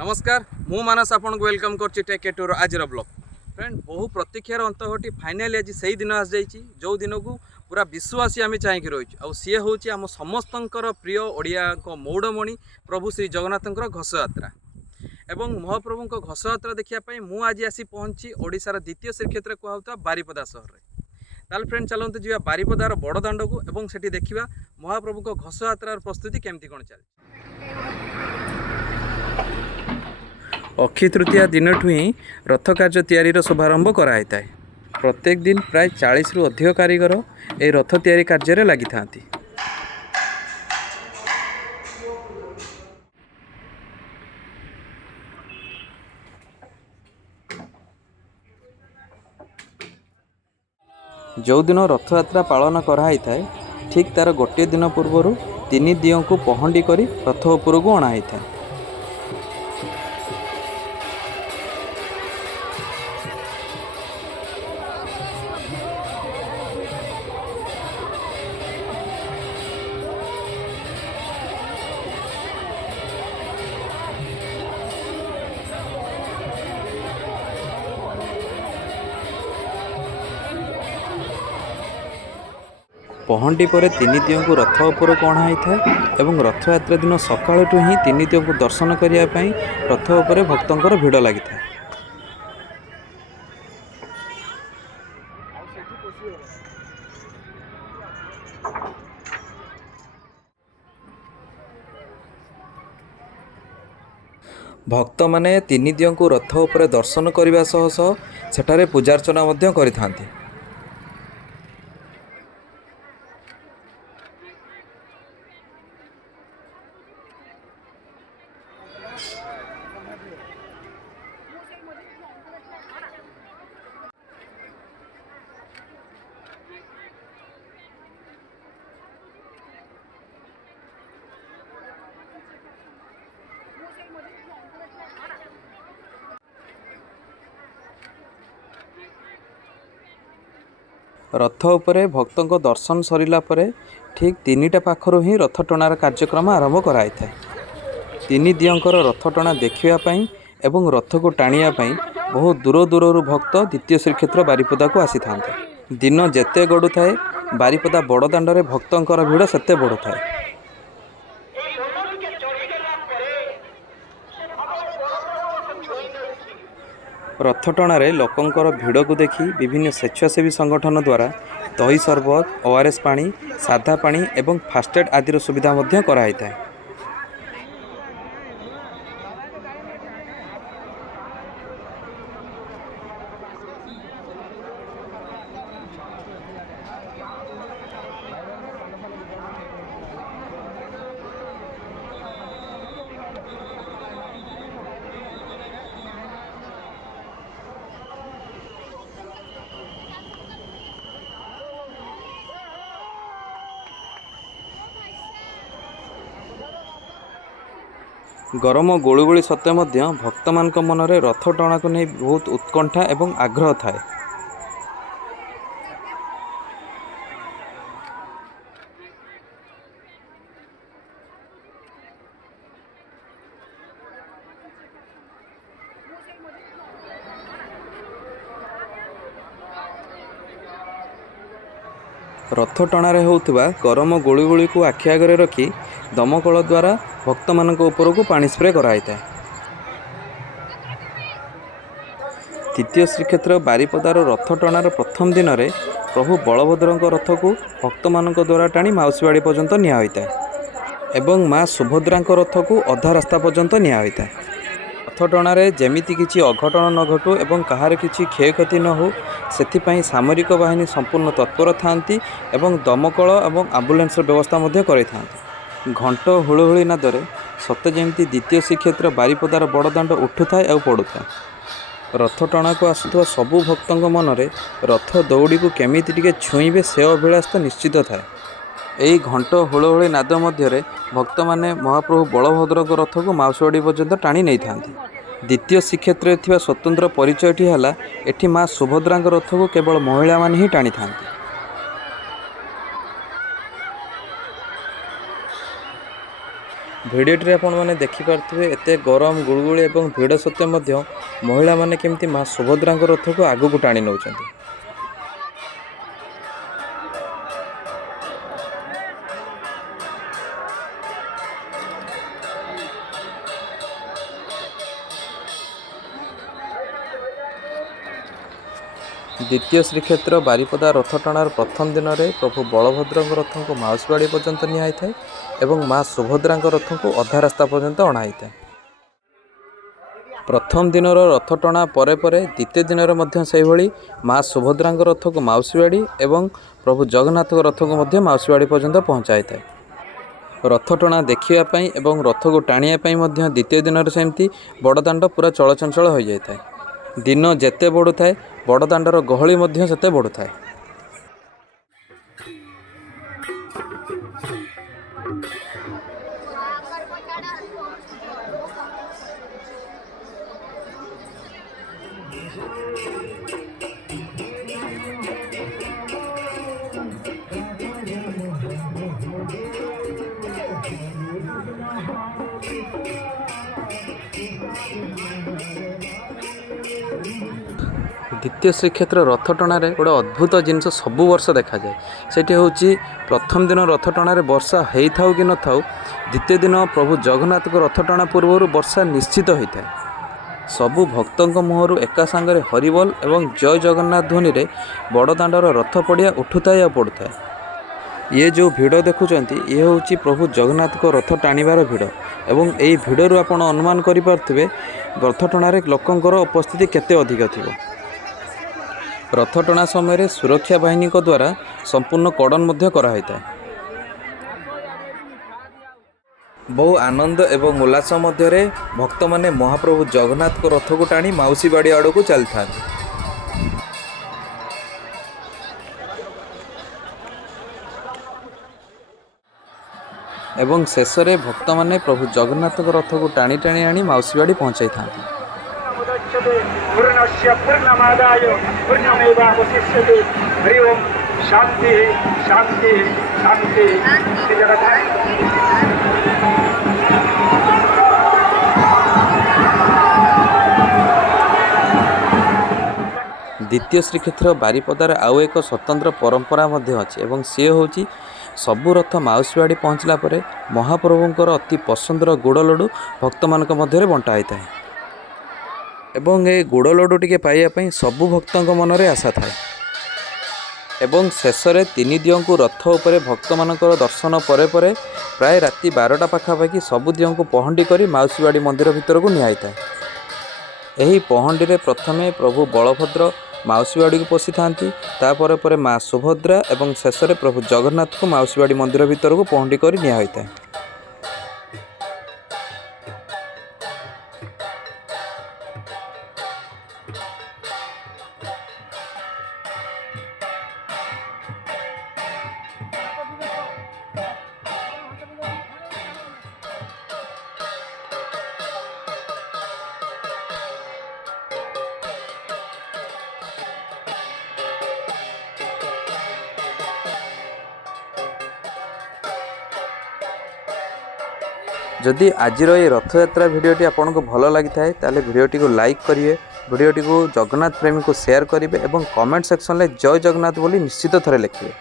नमस्कार मु मानस आपन को वेलकम करछि टेक के टूर आज ब्लॉग फ्रेंड बहु प्रतीक्षार अंत घटी फाइनाली आज से दिन आस जाइछि जो दिन को पूरा विश्वासी आम चाहक रही आउ सी हूँ आम समस्तंकर प्रिय ओडिया मौड़मणि प्रभु श्री जगन्नाथंकर घोष यात्रा एवं महाप्रभु घोष यात्रा देखापी मु आज आसी पहुँची ओडिशार द्वितीय श्रीक्षेत्र कहता बारिपदा सहर ताल फ्रेंड चलते जी बारिपदार बड़ दाण्ड को एवं सेठी देखा महाप्रभु घोष यात्रार प्रस्तुति केमती कौन चल। अक्षय तृतीया दिन ही रथ कार्य तैयारी शुभारंभ कराई था। प्रत्येक दिन प्राय 40 रु अधिक कारीगर ए रथ तैयारी कार्य लगी था। जो दिन रथ यात्रा पालन कराई था ठीक तार गोटे दिन पूर्व तीन दियों को पहंडी करी रथ उपरक अणाई था। पहंडी पर तीन दियों को रथ उपर अणाई था एवं रथ यात्रा दिन सकाळु ही तीन दियों को दर्शन करने रथ उपर भक्तों भिड़ लगी था। भक्त माने तीन दियों को रथ उपर दर्शन करने सह सह सेठारे पूजार्चना करिथांती। रथ उपरे भक्तों को दर्शन सरिला परे ठीक 3टा पाखरु ही रथ टणार कार्यक्रम आरंभ कराई था। तीन दियोंकर रथ टଣା देखियापाई एवं रथ को टाणियापाई बहुत दूर दूर भक्त द्वितीय श्रीक्षेत्र बारिपदा को आसी थांते। दिन जेते गड़ु थाए बारिपदा बड़ दाण्डरे भक्तों भिड़ सेते बढ़ु थाए। रथ टणार लोकंकर भिड़ को देखी विभिन्न स्वेच्छासेवी संगठन द्वारा दही सरबत ओआरएस पानी साधा पानी एवं फास्टेड आदि सुविधा कराई था। गरम गोलुगोली सत्वे मध्य भक्त मान मनरे रथ टणा को नहीं बहुत उत्कंठा एवं आग्रह थाए। रथ टणारे होउथिबा गरम गोलुगोली को आखि आगरे रखी दमकल द्वारा भक्त मान ऊपर को पानी स्प्रे कराई था। द्वितीय श्रीक्षेत्र बारिपदार रथ टणार प्रथम दिन में प्रभु बलभद्र रथ को भक्त मान द्वारा टाणी माउसीवाड़ी पर्यंत निया होता है एवं माँ सुभद्रा रथ को अधा रास्ता पर्यंत निया होता है। रथ टणारे जेमिति किछि अघटन न घटू एवं कहार किछि क्षयक्षति न हो सेथिपाई सामरिक बाहिनी संपूर्ण तत्पर थांती एवं दमकल एवं आम्बुलेंस व्यवस्था मध्य करिथांती। घंट हुलहुली नादरे सत्य जमी द्वितीय श्रीक्षेत्र बारिपदार बड़ दाण्ड उठुए और पड़ुए। रथ टणा को आसुवा सबु भक्तों मनरे रथ दौड़ी को केमिति टिके छुईबे से अभिलाष तो निश्चित थाए। यही घंट हुलहुली नाद मध्य भक्त माने महाप्रभु बलभद्र रथ को माउसीवाड़ी पर्यंत टाणी नहीं थांती। द्वितीय श्रीक्षेत्र में स्वतंत्र परिचयटी है एठी माँ सुभद्रा रथ को केवल महिला माने ही टाणी थांती। भिडियोटी आपण मैंने देखिपे एत गरम गुड़गुड़ी और भिड़ सत्वे महिला माने केमती माँ सुभद्रा रथ को आगू को टाणी नौ। द्वितीय श्रीक्षेत्र बारिपदा रथ टणार प्रथम दिन में प्रभु बलभद्र रथ को माउसीवाड़ी पर्यंत निआई थाए एवं माँ सुभद्रा रथ को अधा रास्ता पर्यंत अणाई थाए। प्रथम दिन रथ टणा परे परे द्वितीय दिन में माँ सुभद्रा रथ को माउसीवाड़ी एवं प्रभु जगन्नाथ रथ को माउसीवाड़ी पर्यंत पहुँचाई थाए। रथ टणा देखापी एवं रथ को टाणियापाई द्वितीय दिन में सेमती बड़दाण्ड पूरा चलचंचल हो जाए। दिन जेते बढ़ु थाए बड़दाण्डर गहली मध्य सेते बढ़ु थाए। द्वितीय श्रीक्षेत्र रथ टणार गोटे अद्भुत जिनस सबु वर्ष देखा जाए। सेठी होची प्रथम दिन रथ टणार वर्षा हो थाउ कि न थाउ द्वितीय दिन प्रभु जगन्नाथ को रथ टणा पूर्व वर्षा निश्चित होता है। सबु भक्तों मुहर एका सांगरे हरिबोल एवं जय जगन्नाथ ध्वनि रे बड़दाण्डर रथ पड़िया उठुए पड़ुए। ये जो भिड़ देखुंत ये हूँ प्रभु जगन्नाथ को रथ टाणीबार भिड़ एवं यही भिड़ू आपण अनुमान करें रथ टणार लोकंर उपस्थिति केते अधिक थी। रथ टणा समय सुरक्षा बाहिनी द्वारा संपूर्ण कड़न मध्य कराई था। बहु आनंद एवं उल्लास मध्य भक्त माने महाप्रभु जगन्नाथ को रथ को टाणी माउसी बाड़ी आड़ को चली था। एवं शेष में भक्त माने प्रभु जगन्नाथ को रथ को टाणी टाणी आनी माउसी बाड़ी पहुँचाई था। पूर्णस्य पूर्णमादाय पूर्णमेवावशिष्यते। हरि ओम शांति शांति शांति। द्वितीय श्रीक्षेत्र बारिपदार आउ एक स्वतंत्र परंपरा अच्छी एवं सी हूँ सबु रथ माउसीवाड़ी पहुँचला परे महाप्रभुंकर अति पसंदर गुड़ लड्डू भक्त मानक मध्य बंटा होता है एवं ए गुड़ लड्डू टिके पाइबापी सबु भक्तों मनरे आशा थाए। एवं शेष में तीन दियों को रथ उपरे भक्त मानकर दर्शन परे परे प्राय राति 12टा पाखापाखि सबु दियों को पहंडी कर माउसीवाड़ी मंदिर भितर को निआई थाए। यही पहंडी रे प्रथमे प्रभु बलभद्र माउसीवाड़ी को पशि थांती, तापर पर माँ सुभद्रा एवं शेष में प्रभु जगन्नाथ को माउसीवाड़ी मंदिर भितर को पहंडी कर निआ होता है। जदि आज ये रथयात्रा भिडियोटी आपन को भल लगी थाए ताले भिडियोटी को लाइक करिए, भिडियोटी को जगन्नाथ प्रेमी को शेयर करिए एवं कमेंट सेक्शन में जय जगन्नाथ बोली निश्चित थरे लिखिए।